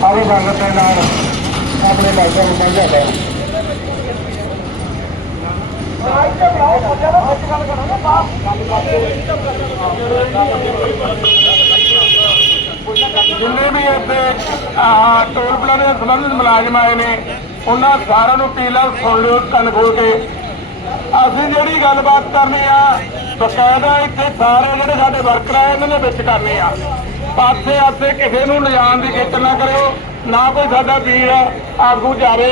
ਸਾਰੀ ਸੰਗਤ ਦੇ ਨਾਲ ਆਪਣੇ ਲਾਇਕਾਂ ਨੂੰ ਸਮਝਾ ਲੈ ਜਿੰਨੇ ਵੀ ਇੱਥੇ ਟੋਲ ਪਲਾਜ਼ੇ ਦੇ ਸੰਬੰਧਿਤ ਮੁਲਾਜ਼ਮ ਆਏ ਨੇ, ਉਹਨਾਂ ਸਾਰਿਆਂ ਨੂੰ ਪੀਲਾ ਸੁਣ ਲਿਓ ਕੰਨ ਖੋਲ ਕੇ। ਅਸੀਂ ਜਿਹੜੀ ਗੱਲਬਾਤ ਕਰਨੀ ਆ, ਬਕਾਇਦਾ ਇੱਥੇ ਸਾਰੇ ਜਿਹੜੇ ਸਾਡੇ ਵਰਕਰ ਆ, ਇਹਨਾਂ ਦੇ ਵਿੱਚ ਕਰਨੀ ਆ। ਪਾਸੇ ਆਸੇ ਕਿਸੇ ਨੂੰ ਲਿਜਾਣ ਦੀ ਖੇਚ ਨਾ ਕਰਿਓ, ਨਾ ਕੋਈ ਸਾਡਾ ਵੀਰ ਆਗੂ ਜਾਵੇ।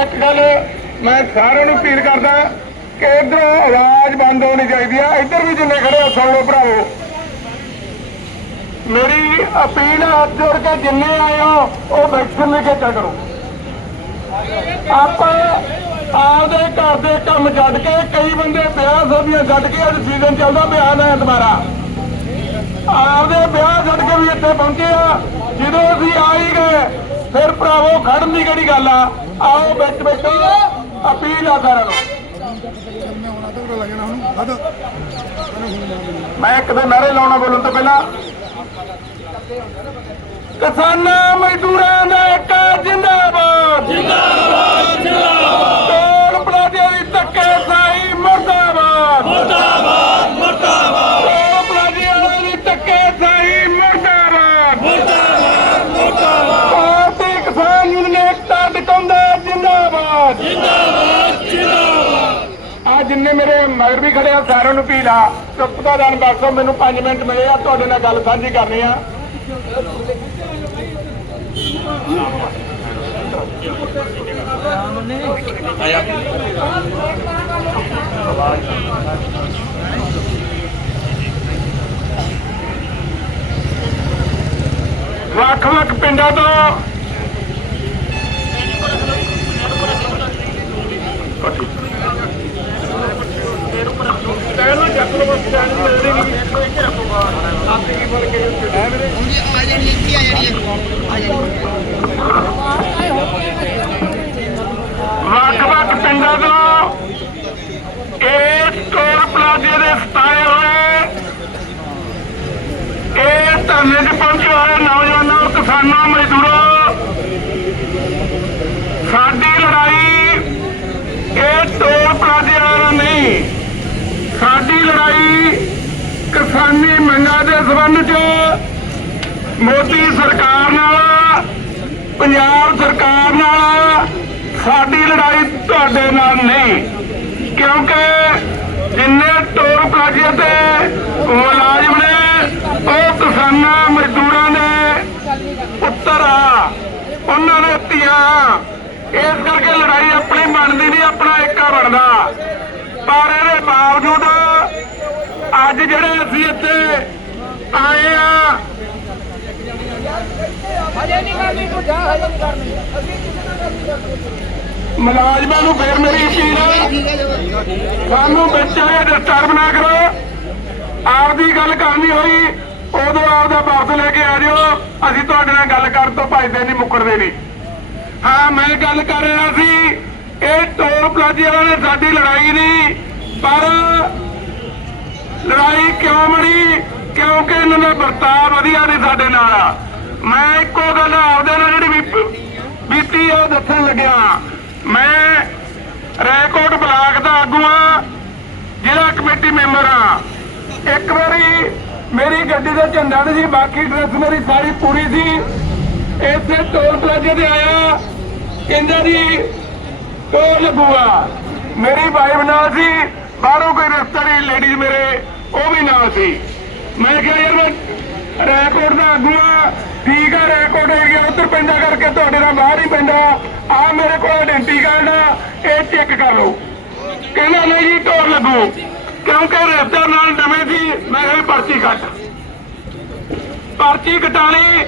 ਇੱਕ ਗੱਲ ਮੈਂ ਸਾਰਿਆਂ ਨੂੰ ਅਪੀਲ ਕਰਦਾ ਕਿ ਇਧਰ ਆਵਾਜ਼ ਬੰਦ ਹੋਣੀ ਚਾਹੀਦੀ ਆ। ਇੱਧਰ ਵੀ ਜਿੰਨੇ ਖੜੇ ਆ, ਸੁਣ ਲਓ ਭਰਾਵੋ। ਮੇਰੀ ਅਪੀਲ ਹੱਥ ਜੋੜ ਕੇ ਜਿੰਨੇ ਆਏ ਹੋ, ਉਹ ਵੈਕਸੀਨ ਲੈ ਕੇ ਚੱਲ ਆਪਾਂ ਆਪਦੇ ਘਰ ਦੇ ਕੰਮ ਛੱਡ ਕੇ, ਕਈ ਬੰਦੇ ਵਿਆਹ ਸ਼ਾਦੀਆਂ ਛੱਡ ਕੇ ਅੱਜ ਸੀਜ਼ਨ ਚੱਲਦਾ ਵਿਆਹ ਦਾ ਦੁਬਾਰਾ। ਆਪਦੇ ਵਿਆਹ ਛੱਡ ਕੇ ਵੀ ਇੱਥੇ ਪਹੁੰਚੇ ਆ। ਜਦੋਂ ਅਸੀਂ ਆ ਹੀ ਗਏ, ਫਿਰ ਭਰਾਵੋ, ਖੜਨ ਦੀ ਕਿਹੜੀ ਗੱਲ ਆ? ਆਓ ਵਿੱਚ ਵਿੱਚ ਅਪੀਲ ਆ ਸਾਰਿਆਂ ਨੂੰ। ਮੈਂ ਇੱਕ ਦੋ ਨਾਰੇ ਲਾਉਣਾ ਬੋਲਣ ਤੋਂ ਪਹਿਲਾਂ। ਕਿਸਾਨਾਂ ਮਜ਼ਦੂਰਾਂ ਦਾ ਇੱਕ ਜਿੰਦਾਬਾਦ। ਜਿੰਦਾਬਾਦ ਜਿੰਦਾਬਾਦ। ਟੋਲ ਪਲਾਜ਼ੇ ਦੀ ਧੱਕੇ ਸਾਈ ਮਰਦਾਬਾਦ ਮਰਦਾਬਾਦ। ਜਿੰਨੇ ਮੇਰੇ ਮਗਰ ਵੀ ਖੜੇ ਆ, ਸਾਰਿਆਂ ਨੂੰ ਪੀਲਾ ਚੁੱਪ ਦਾ ਦਾਨ ਬਖਸ਼ੋ ਮੈਨੂੰ 5 ਮਿੰਟ ਮਿਲੇ ਆ, ਤੁਹਾਡੇ ਨਾਲ ਗੱਲ ਸਾਂਝੀ ਕਰਨੀ ਆ। ਵੱਖ ਵੱਖ ਪਿੰਡਾਂ ਤੋਂ ਆ ਜਾਣੀ ਇੱਥੇ ਆ ਜਾਣੀ ਆ ਜਾਣੀ ਵੱਖ ਵੱਖ ਪਿੰਡਾਂ ਤੋਂ ਇਹ ਟੋਲ ਪਲਾਜ਼ੇ ਦੇ ਸਤਾਏ ਹੋਏ। ਇਹ ਧਰਨੇ ਤੇ ਪਹੁੰਚੇ ਹੋਏ ਨੌਜਵਾਨਾਂ ਕਿਸਾਨਾਂ, ਮਜ਼ਦੂਰਾਂ। ਸਾਡੀ ਲੜਾਈ ਇਹ ਟੋਲ ਪਲਾਜ਼ੇ ਵਾਲਾ ਨਹੀਂ ਸਾਡੀ ਲੜਾਈ ਕਿਸਾਨੀ ਮੰਗਾਂ ਦੇ ਸਬੰਧ 'ਚ ਮੋਦੀ ਸਰਕਾਰ ਨਾਲ, ਪੰਜਾਬ ਸਰਕਾਰ ਨਾਲ ਸਾਡੀ ਲੜਾਈ ਤੁਹਾਡੇ ਨਾਲ ਨਹੀਂ। ਕਿਉਂਕਿ ਜਿੰਨੇ ਟੋਲ ਪਲਾਜ਼ੇ ਤੇ ਮੁਲਾਜ਼ਮ ਨੇ, ਉਹ ਕਿਸਾਨਾਂ, ਮਜ਼ਦੂਰਾਂ ਦੇ ਪੁੱਤਰ ਆ। ਉਹਨਾਂ ਨੇ ਧੀਆਂ। ਇਸ ਕਰਕੇ ਲੜਾਈ ਆਪਣੀ ਬਣਦੀ ਨਹੀਂ, ਆਪਣਾ ਏਕਾ ਬਣਦਾ। ਪਰ ਇਹਦੇ ਬਾਵਜੂਦ ਅੱਜ ਜਿਹੜੇ ਅਸੀਂ ਇੱਥੇ ਆਏ ਆ, ਮੁਲਾਜ਼ਮਾਂ ਨੂੰ ਫੇਰ ਮੇਰੀ ਅਪੀਲ ਹੈ, ਸਾਨੂੰ ਵਿੱਚ ਡਿਸਟਰਬ ਨਾ ਕਰੋ। ਆਪਦੀ ਗੱਲ ਕਰਨੀ ਹੋਈ, ਉਦੋਂ ਆਪਦਾ ਵਾਪਸ ਲੈ ਕੇ ਆ ਜਿਓ। ਅਸੀਂ ਤੁਹਾਡੇ ਨਾਲ ਗੱਲ ਕਰਨ ਤੋਂ ਭੱਜਦੇ ਨਹੀਂ ਮੁੱਕਰਦੇ ਨਹੀਂ ਹਾਂ, ਮੈਂ ਗੱਲ ਕਰ ਰਿਹਾ ਸੀ ਇਹ ਟੋਲ ਪਲਾਜ਼ੇ ਵਾਲਿਆਂ ਨੇ ਸਾਡੀ ਲੜਾਈ ਨਹੀਂ, ਪਰ ਲੜਾਈ ਕਿਉਂ ਬਣੀ ਕਿਉਂਕਿ ਇਹਨਾਂ ਦਾ ਵਰਤਾਅ ਵਧੀਆ ਨਹੀਂ ਸਾਡੇ ਨਾਲ ਮੈਂ ਇੱਕੋ ਗੱਲ ਆਪਦੇ ਨਾਲ ਜਿਹੜੀ ਬੀਤੀ ਉਹ ਦੱਸਣ ਲੱਗਿਆ। ਮੈਂ ਰੈਕੋਰਡ ਬਲਾਕ ਦਾ ਆਗੂ ਆ, ਜ਼ਿਲ੍ਹਾ ਕਮੇਟੀ ਮੈਂਬਰ ਆ। ਇੱਕ ਵਾਰੀ ਮੇਰੀ ਗੱਡੀ ਦਾ ਝੰਡਾ ਨਹੀਂ ਸੀ, ਬਾਕੀ ਡਰੈਸ ਮੇਰੀ ਸਾਰੀ ਪੂਰੀ ਸੀ। ਇੱਥੇ ਟੋਲ ਪਲਾਜ਼ੇ ਤੇ ਆਇਆ। ਕਹਿੰਦਾ ਜੀ ਟੋਲ ਲੱਗੂਗਾ? ਮੇਰੀ ਵਾਈਫ ਨਾਲ ਸੀ, ਬਾਹਰੋਂ ਕੋਈ ਰਸਤੜੀ ਲੇਡੀਜ਼ ਮੇਰੇ, ਉਹ ਵੀ ਨਾਲ ਸੀ। ਮੈਂ ਕਿਹਾ, ਯਾਰ ਮੈਂ ਰੈਕੋਰਡ ਦਾ ਆਗੂ ਆ, ਠੀਕ ਆ ਰੈਕੋਰਡ ਹੋ ਉੱਧਰ ਪੈਂਦਾ ਕਰਕੇ ਤੁਹਾਡੇ ਨਾਲ ਬਾਹਰ ਹੀ ਪੈਂਦਾ। ਆ ਮੇਰੇ ਕੋਲ ਆਇਡੈਂਟੀ ਕਾਰਡ ਆ, ਇਹ ਚੈੱਕ ਕਰ ਲਓ। ਕਹਿੰਦਾ, ਨਹੀਂ ਜੀ ਟੋਲ ਲੱਗੂ। ਕਿਉਂਕਿ ਰਸਤਾ ਨਾਲ ਨਵੇਂ ਸੀ, ਮੈਂ ਕਿਹਾ, ਪਰਚੀ ਕੱਟ। ਪਰਚੀ ਕਟਾਲੀ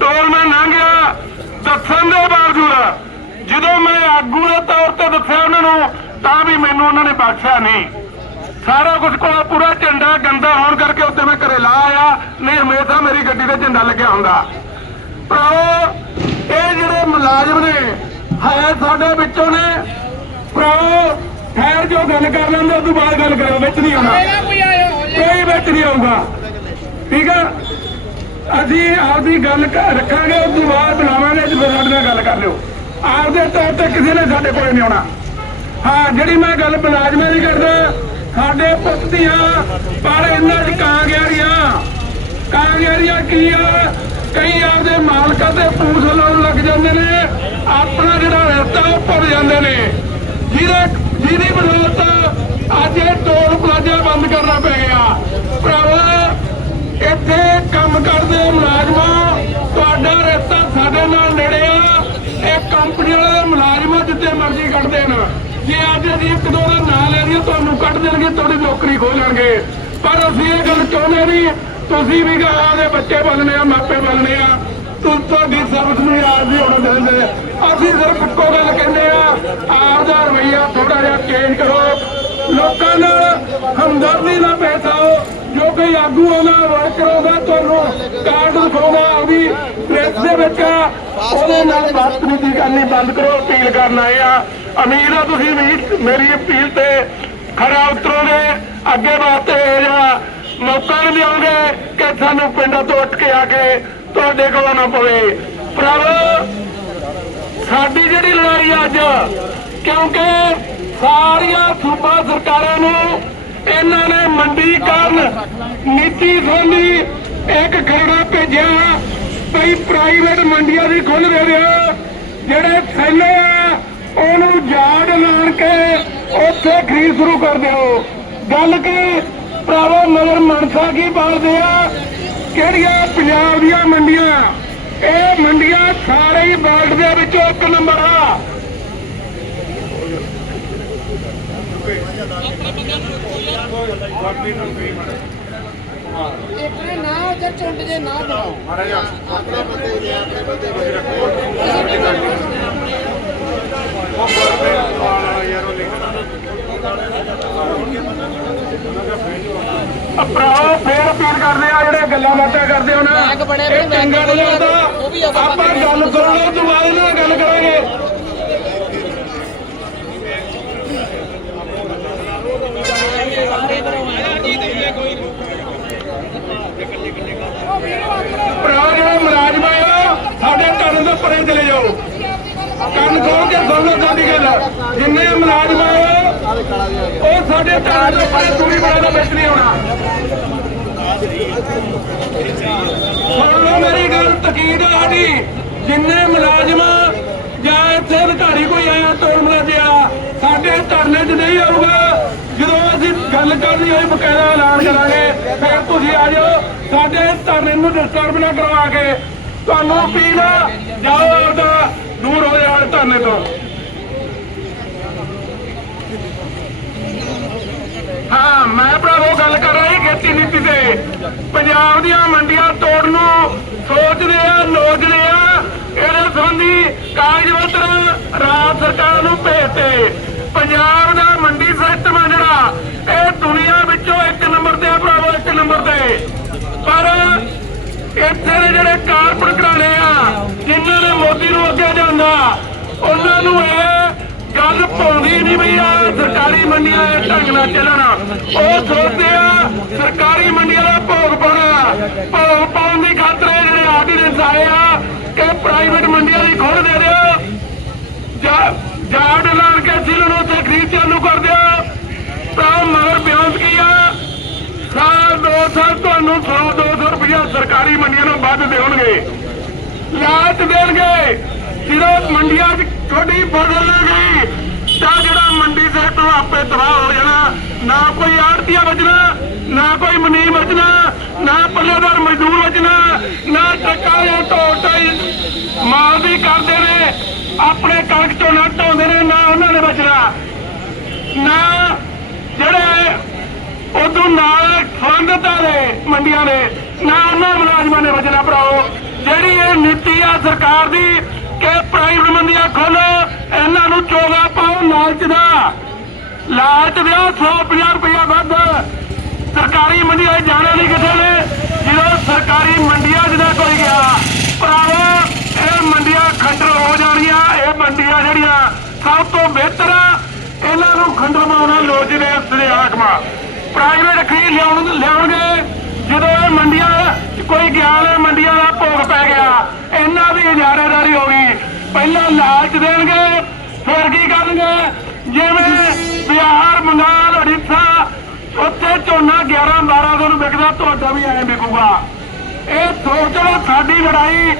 ਟੋਲ ਮੈਂ ਲੰਘਿਆ ਦੱਸਣ ਦੇ ਬਾਵਜੂਦ ਜਦੋਂ ਮੈਂ ਆਗੂ ਦੇ ਤੌਰ ਤੇ ਦੱਸਿਆ ਉਹਨਾਂ ਨੂੰ ਤਾਂ ਵੀ ਮੈਨੂੰ ਉਹਨਾਂ ਨੇ ਬਖਸ਼ਿਆ ਨਹੀਂ। ਸਾਰਾ ਕੁਝ ਕੋਲ ਪੂਰਾ ਝੰਡਾ ਗੰਦਾ ਹੋਣ ਕਰਕੇ ਉੱਤੇ ਮੈਂ ਘਰੇ ਲਾ ਆਇਆ ਨਹੀਂ ਹਮੇਸ਼ਾ ਮੇਰੀ ਗੱਡੀ ਤੇ ਝੰਡਾ ਲੱਗਿਆ ਹੁੰਦਾ। ਭਰਾਵੋ ਇਹ ਜਿਹੜੇ ਮੁਲਾਜ਼ਮ ਨੇ ਹੈ ਸਾਡੇ ਵਿੱਚੋਂ ਨੇ ਭਰਾਵੋ ਠਹਿਰ ਜੋ ਗੱਲ ਕਰ ਲੈਂਦੇ ਉਸ ਤੋਂ ਬਾਅਦ ਗੱਲ ਕਰਾਂ ਵਿੱਚ ਨਹੀਂ ਆਉਣਾ ਕੋਈ ਵਿੱਚ ਨਹੀਂ ਆਊਗਾ ਠੀਕ ਆ? ਅਸੀਂ ਆਪਦੀ ਗੱਲ ਰੱਖਾਂਗੇ ਉਸ ਤੋਂ ਬਾਅਦ ਬੁਲਾਵਾਂਗੇ ਜਦੋਂ ਸਾਡੇ ਨਾਲ ਗੱਲ ਕਰ ਲਿਓ। ਆਪਦੇ ਤੌਰ ਤੇ ਕਿਸੇ ਨੇ ਸਾਡੇ ਕੋਲ ਨਹੀਂ ਆਉਣਾ। ਹਾਂ, ਜਿਹੜੀ ਮੈਂ ਗੱਲ ਮੁਲਾਜ਼ਮਾਂ ਦੀ ਕਰਦਾ, ਸਾਡੇ ਪੁੱਤ ਦੀਆਂ ਪਰ ਇਹਨਾਂ ਚ ਕਾਂਗਿਆਰੀਆਂ। ਕਾਂਗਿਆਰੀਆਂ ਕੀ ਆ? ਕਈ ਆਪਦੇ ਮਾਲਕਾਂ ਤੇ ਪੂਛ ਲਾਉਣ ਲੱਗ ਜਾਂਦੇ ਨੇ, ਆਪਣਾ ਜਿਹੜਾ ਰਸਤਾ ਉਹ ਭੁੱਲ ਜਾਂਦੇ ਨੇ। ਜਿਹਦੇ ਜਿਹਦੀ ਬਦੌਲਤ ਅੱਜ ਇਹ ਟੋਲ ਪਲਾਜ਼ਾ ਬੰਦ ਕਰਨਾ ਪੈ ਗਿਆ। ਭਰਾਵਾ, ਇੱਥੇ ਕੰਮ ਕਰਦੇ ਮੁਲਾਜ਼ਮਾਂ, ਤੁਹਾਡਾ ਰਸਤਾ ਸਾਡੇ ਨਾਲ ਨੇੜੇ ਆ। ਇਹ ਕੰਪਨੀ ਵਾਲੇ ਮੁਲਾਜ਼ਮਾਂ ਜਿੱਥੇ ਮਰਜ਼ੀ ਕੱਢ ਦੇਣ। ਜੇ ਅੱਜ ਅਸੀਂ ਇੱਕ ਦੋ ਦਾ ਨਾਂ ਲੈ ਲਈਏ, ਤੁਹਾਨੂੰ ਕੱਢ ਦੇਣਗੇ, ਤੁਹਾਡੀ ਨੌਕਰੀ ਖੋਹ ਲੈਣਗੇ। ਪਰ ਅਸੀਂ ਇਹ ਗੱਲ ਚਾਹੁੰਦੇ ਨਹੀਂ, ਤੁਸੀਂ ਵੀ ਗਾਹਾਂ ਦੇ ਬੱਚੇ ਬਣਨੇ ਆ, ਮਾਪੇ ਬਣਨੇ ਆ। ਤੂੰ ਤੁਹਾਡੀ ਸਰਵਿਸ ਨੂੰ ਯਾਦ ਨਹੀਂ ਹੋਣਾ ਚਾਹੀਦਾ। ਅਸੀਂ ਸਿਰਫ ਇੱਕੋ ਗੱਲ ਕਹਿੰਦੇ ਆ ਆਪਦਾ ਰਵਈਆ ਥੋੜਾ ਜਿਹਾ ਚੇਂਜ ਕਰੋ। ਲੋਕਾਂ ਨਾਲ ਹਮਦਰਦੀ ਨਾਲ ਪੇਸ਼ ਜੋ ਕੋਈ ਆਗੂ ਆਉਂਦਾ ਵਰਕਰ ਆਉਂਦਾ ਤੁਹਾਨੂੰ ਕਾਰਡ ਦਿਖਾਉਂਦਾ, ਆਪਦੀ ਪ੍ਰੈਸ ਦੇ ਵਿੱਚ। ਉਹਦੇ ਨਾਲ ਬਦਤਮੀਜ਼ੀ ਕਰਨੀ ਬੰਦ ਕਰੋ, ਅਪੀਲ ਕਰਨ ਆਏ ਆ। ਉਮੀਦ ਆ ਤੁਸੀਂ ਵੀ ਮੇਰੀ ਅਪੀਲ ਤੇ ਖਰਾ ਉਤਰੋਗੇ। ਅੱਗੇ ਵਾਸਤੇ ਇਹ ਮੌਕਾ ਨਹੀਂ ਦਿਓਗੇ ਕਿ ਸਾਨੂੰ ਪਿੰਡਾਂ ਤੋਂ ਉੱਠ ਕੇ ਆ ਕੇ ਤੁਹਾਡੇ ਕੋਲ ਨਾ ਪਵੇ। ਭਰਾਵੋ, ਸਾਡੀ ਜਿਹੜੀ ਲੜਾਈ ਅੱਜ, ਕਿਉਂਕਿ ਸਾਰੀਆਂ ਸੂਬਾ ਸਰਕਾਰਾਂ ਨੂੰ ਇਹਨਾਂ ਨੇ ਮੰਡੀਕਰਨ ਨੀਤੀ ਸੰਬੰਧੀ ਇੱਕ ਖਰੜਾ ਭੇਜਿਆ ਭਈ ਪ੍ਰਾਈਵੇਟ ਮੰਡੀਆਂ ਦੀ ਖੁੱਲ ਦੇ ਦਿਓ। ਜਿਹੜੇ ਥੈਲੇ ਆ, ਉਹਨੂੰ ਜਾੜ ਲਾਣ ਕੇ ਉੱਥੇ ਖਰੀਦ ਸ਼ੁਰੂ ਕਰ ਦਿਓ। ਗੱਲ ਕੀ? ਭਰਾਵੋ, ਨਗਰ ਮਨਸਾ ਕੀ ਬਾਲਦੇ ਆ? ਕਿਹੜੀਆਂ ਪੰਜਾਬ ਦੀਆਂ ਮੰਡੀਆਂ? ਇਹ ਮੰਡੀਆਂ ਸਾਰੇ ਹੀ ਵਰਲਡ ਦੇ ਵਿੱਚੋਂ ਇੱਕ ਨੰਬਰ ਆ। ਇੱਕ ਨੇ ਉਧਰ ਚੁੰਡ ਜੇ ਨਾ ਬਣਾਓ। ਆਪਣੇ ਬੰਦੇ ਨੇ ਆਪਣੇ ਬੰਦੇ ਆ ਭਰਾਵੋ ਫੇਰ ਅਪੀਲ ਕਰਦੇ ਆ ਜਿਹੜੇ ਗੱਲਾਂ ਬਾਤਾਂ ਕਰਦੇ ਹੋ ਨਾ। ਇਹ ਚੰਗਾ ਨਹੀਂ ਉਹ ਵੀ ਆਪਾਂ ਗੱਲ ਤੋਂ ਬਾਅਦ ਨਾਲ ਗੱਲ ਕਰਾਂਗੇ ਭਰਾ ਜਿਹੜੇ ਮੁਲਾਜ਼ਮ ਆ ਸਾਡੇ ਧਰਨ ਦੇ ਪਰੇ ਚਲੇ ਜਾਓ। ਕੰਨ ਖੋਲ ਕੇ ਸੁਣ ਸਾਡੀ ਗੱਲ ਜਿੰਨੇ ਮੁਲਾਜ਼ਮ ਆ, ਉਹ ਸਾਡੇ ਧਰਨ ਦੇ ਪਰੇ ਪੂਰੀ ਬਣਾ ਦਾ ਵਿੱਚ ਨਹੀਂ ਆਉਣਾ। ਸੁਣ ਲਓ ਮੇਰੀ ਗੱਲ, ਤਕੀਦ ਆ ਸਾਡੀ। ਜਿੰਨੇ ਮੁਲਾਜ਼ਮ ਜਾਂ ਇੱਥੇ ਅਧਿਕਾਰੀ ਕੋਈ ਆਇਆ ਤੋੜ ਮਲਾਜਿਆ ਸਾਡੇ ਧਰਨੇ 'ਚ ਨਹੀਂ ਆਊਗਾ। ਜਦੋਂ ਅਸੀਂ ਗੱਲ ਕਰਨੀ ਹੋਈ, ਬਕਾਇਦਾ ਐਲਾਨ ਕਰਾਂਗੇ, ਫਿਰ ਤੁਸੀਂ ਆ ਜਾਓ, ਸਾਡੇ ਧਰਨੇ ਨੂੰ ਡਿਸਟਰਬ ਨਾ ਕਰਵਾ ਕੇ ਤੁਹਾਨੂੰ ਅਪੀਲ ਆ ਜਾਓ ਆਪਦਾ ਦੂਰ ਹੋ ਜਾਓ ਧਰਨੇ ਤੋਂ। ਹਾਂ, ਮੈਂ ਭਰਾਵੋ ਗੱਲ ਕਰ ਰਿਹਾ ਖੇਤੀ ਨੀਤੀ ਤੇ। ਪੰਜਾਬ ਦੀਆਂ ਮੰਡੀਆਂ ਤੋੜਨ ਨੂੰ ਸੋਚਦੇ ਆ ਲੋਚਦੇ ਆ, ਇਹਦੇ ਸੰਬੰਧੀ ਕਾਗਜ਼ ਪੱਤਰ ਰਾਜ ਸਰਕਾਰ ਨੂੰ ਭੇਜਤੇ। ਪੰਜਾਬ ਦਾ ਮੰਡੀ ਸਿਸਟਮ ਆ ਜਿਹੜਾ, ਇਹ ਦੁਨੀਆ ਵਿੱਚੋਂ ਇੱਕ ਨੰਬਰ ਤੇ ਆ ਭਰਾਵੋ, ਇੱਕ ਨੰਬਰ ਤੇ। ਪਰ ਇੱਥੇ ਦੇ ਜਿਹੜੇ ਕਾਰਪੋਰੇਟ ਘਰਾਣੇ ਆ, ਜਿਨ੍ਹਾਂ ਨੇ ਮੋਦੀ ਨੂੰ ਅੱਗੇ ਜਾਂਦਾ, ਉਹਨਾਂ ਨੂੰ ਇਹ ਗੱਲ ਪਾਉਂਦੀ ਨਹੀਂ ਵੀ ਆ ਸਰਕਾਰੀ ਮੰਡੀਆਂ ਇਹ ਢੰਗ ਨਾਲ ਚੱਲਣਾ। ਉਹ ਸੋਚਦੇ ਆ ਸਰਕਾਰੀ ਮੰਡੀਆਂ ਦਾ ਭੋਗ ਪਾਉਣਾ, ਭੋਗ ਪਾਉਣ ਦੀ ਖਾਤਰ ਇਹ ਜਿਹੜੇ ਆਰਡੀਨੈਂਸ ਆਏ ਆ ਕਿ ਪ੍ਰਾਈਵੇਟ ਮੰਡੀਆਂ ਦੀ ਖੋਲ ਦੇ ਦਿਓ। ਜਾ- ਜਾੜ ਐਲਾਨ ਕੇ ਜ਼ਿਲ੍ਹੇ ਨੂੰ ਉੱਥੇ ਖਰੀਦ ਚਾਲੂ ਕਰ ਦਿਓ। ਤਾਂ ਮਗਰ ਬਿਆਨ ਕੀ ਆ? ਦੋ ਸਾਲ ਤੁਹਾਨੂੰ 100 200 ਰੁਪਇਆ ਸਰਕਾਰੀ ਮੰਡੀਆਂ ਨੂੰ ਵੱਧ ਦੇਣਗੇ। ਲਾਟ ਦੇਣਗੇ। ਜਦੋਂ ਮੰਡੀਆਂ 'ਚ ਤੁਹਾਡੀ ਫਸਲ ਨਾ ਤਾਂ ਜਿਹੜਾ ਮੰਡੀ ਸੈਕਟਰ ਆਪੇ ਤਬਾਹ ਹੋ ਜਾਣਾ। ਨਾ ਕੋਈ ਆੜਤੀਆ ਬਚਣਾ ਨਾ ਕੋਈ ਮਨੀ ਬਚਣਾ ਨਾ ਪੱਲੇਦਾਰ ਮਜ਼ਦੂਰ ਬਚਣਾ ਨਾ ਟੱਕਾ ਜਾਂ ਢੋਟਾਈ ਮਾਲ ਦੀ ਕਰਦੇ ਨੇ। ਆਪਣੇ ਕਣਕ ਚੋਂ ਨਾ ਢਾਉਂਦੇ ਨੇ ਨਾ ਉਹਨਾਂ ਨੇ ਬਚਣਾ ਨਾ ਜਿਹੜੇ ਉਦੋਂ ਨਾਲ ਨੇ, ਮੰਡੀਆਂ ਦੇ ਨਾ ਉਹਨਾਂ ਮੁਲਾਜ਼ਮਾਂ ਨੇ ਬਚਣਾ ਭਰਾਓ। ਜਿਹੜੀ ਇਹ ਨੀਤੀ ਆ ਸਰਕਾਰ ਦੀ ਕਿ ਪ੍ਰਾਈਵੇਟ ਮੰਡੀਆਂ ਖੋਲੋ, ਇਹਨਾਂ ਨੂੰ ਚੋਗਾ ਪਾਓ ਲਾਲਚ ਦਾ। ਲਾਲਚ ਦਿਓ 150 ਰੁਪਇਆ ਵੱਧ। ਸਰਕਾਰੀ ਮੰਡੀਆਂ ਜਾਣਾ ਨਹੀਂ ਕਿਸੇ ਨੇ। ਜਦੋਂ ਸਰਕਾਰੀ ਮੰਡੀਆਂ 'ਚ ਨਾ ਕੋਈ ਗਿਆ, ਭਰਾਵੋ, ਇਹ ਮੰਡੀਆਂ ਖੰਡਰ ਹੋ ਜਾਣੀਆਂ। ਇਹ ਮੰਡੀਆਂ ਜਿਹੜੀਆਂ ਸਭ ਤੋਂ ਬਿਹਤਰ ਆ, ਇਹਨਾਂ ਨੂੰ ਖੰਡਰ ਬਣਾਉਣਾ ਲੋਚਦੇ ਸ੍ਰੀ ਹਾਕਮਾ ਪ੍ਰਾਈਵੇਟ ਖਰੀਦ ਲਿਆਉਣ ਲਿਆਉਣਗੇ। ਜਦੋਂ ਇਹ ਮੰਡੀਆਂ ਕੋਈ ਗਿਆਨ ਹੈ ਮੰਡੀਆਂ ਦਾ ਭੋਗ ਪੈ ਗਿਆ। ਇਹਨਾਂ ਦੀ ਇਜਾਰੇਦਾਰੀ ਹੋ ਗਈ। ਪਹਿਲਾਂ ਲਾਲਚ ਦੇਣਗੇ, ਫਿਰ ਕੀ ਕਰਨਗੇ? ਜਿਵੇਂ ਬਿਹਾਰ, ਬੰਗਾਲ, ਉੜੀਸਾ, ਉੱਥੇ ਝੋਨਾ 11 1200 ਨੂੰ ਵਿਕਦਾ ਤੁਹਾਡਾ ਵੀ ਐਂ ਵਿਕੂਗਾ। ਇਹ ਸੋਚ ਲਓ ਸਾਡੀ ਲੜਾਈ,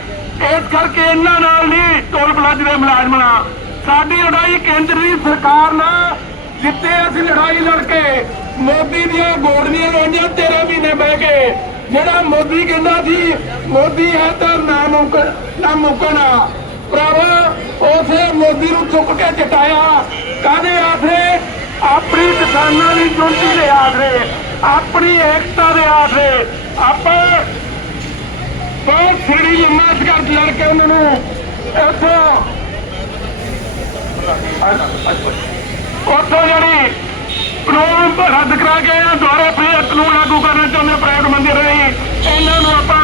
ਇਸ ਕਰਕੇ ਇਹਨਾਂ ਨਾਲ ਨਹੀਂ ਟੋਲ ਪਲਾਜ਼ੇ ਦੇ ਮੁਲਾਜ਼ਮਾਂ ਨਾਲ ਸਾਡੀ ਲੜਾਈ ਕੇਂਦਰ ਦੀ ਸਰਕਾਰ ਨਾਲ ਜਿੱਤੇ ਅਸੀਂ ਲੜਾਈ ਲੜ ਕੇ ਮੋਦੀ ਦੀਆਂ ਗੋਲੀਆਂ ਰੋਈਆਂ 13 ਮਹੀਨੇ ਬਹਿ ਕੇ। ਜਿਹੜਾ ਮੋਦੀ ਕਹਿੰਦਾ ਸੀ, ਮੋਦੀ ਹੈ ਤਾਂ ਨਾ ਮੁਮਕਨ ਨਾ ਮੁਮਕਣਾ ਭਰਾਵਾ, ਉਸੇ ਮੋਦੀ ਨੂੰ ਚੁੱਕ ਕੇ ਚਟਾਇਆ। ਕਾਦੇ ਆਸਰੇ? ਆਪਣੀ ਕਿਸਾਨਾਂ ਦੀ ਚੁਣਤੀ ਦੇ ਆਸਰੇ। ਆਪਣੀ ਏਕਤਾ ਦੇ ਆਸਰੇ। ਆਪਾਂ ਬਹੁਤ ਸਿਰੜੀ ਲੰਮਾ ਸੰਘਰਸ਼ ਲੜ ਕੇ ਉਹਨਾਂ ਨੂੰ ਇੱਥੋਂ ਉੱਥੋਂ ਜਿਹੜੀ ਕਾਨੂੰਨ ਰੱਦ ਕਰਾ ਕੇ ਇਹਨਾਂ ਦੁਆਰਾ ਫਿਰ ਕਾਨੂੰਨ ਲਾਗੂ ਕਰਨਾ ਚਾਹੁੰਦੇ ਪ੍ਰਾਈਵੇਟ ਮੰਦਿਰ ਰਹੀ ਇਹਨਾਂ ਨੂੰ ਆਪਾਂ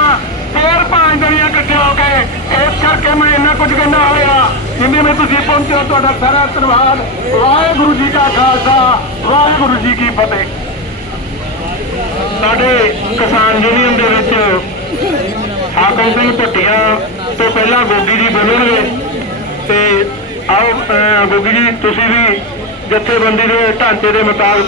ਫੇਰ ਪੰਜ ਜਣੀਆਂ ਇਕੱਠੇ ਹੋ ਕੇ, ਇਸ ਕਰਕੇ ਮੈਂ ਇੰਨਾ ਕੁਝ ਕਹਿੰਦਾ ਹੋਇਆ, ਜਿੰਨੇ ਵਿੱਚ ਤੁਸੀਂ ਪਹੁੰਚੇ ਤੁਹਾਡਾ ਸਾਰਾ ਧੰਨਵਾਦ। ਵਾਹਿਗੁਰੂ ਜੀ ਕਾ ਖਾਲਸਾ, ਵਾਹਿਗੁਰੂ ਜੀ ਕੀ ਫਤਿਹ। ਸਾਡੇ ਕਿਸਾਨ ਯੂਨੀਅਨ ਦੇ ਵਿੱਚ ਹਾਕਮ ਸਿੰਘ ਭੱਟੀਆਂ ਤੋਂ ਪਹਿਲਾਂ ਗੋਗੀ ਜੀ ਬੋਲਣਗੇ। ਤੇ ਆਓ ਗੋਗੀ ਜੀ, ਤੁਸੀਂ ਵੀ ਜਥੇਬੰਦੀ ਦੇ ਢਾਂਚੇ ਦੇ ਮੁਤਾਬਕ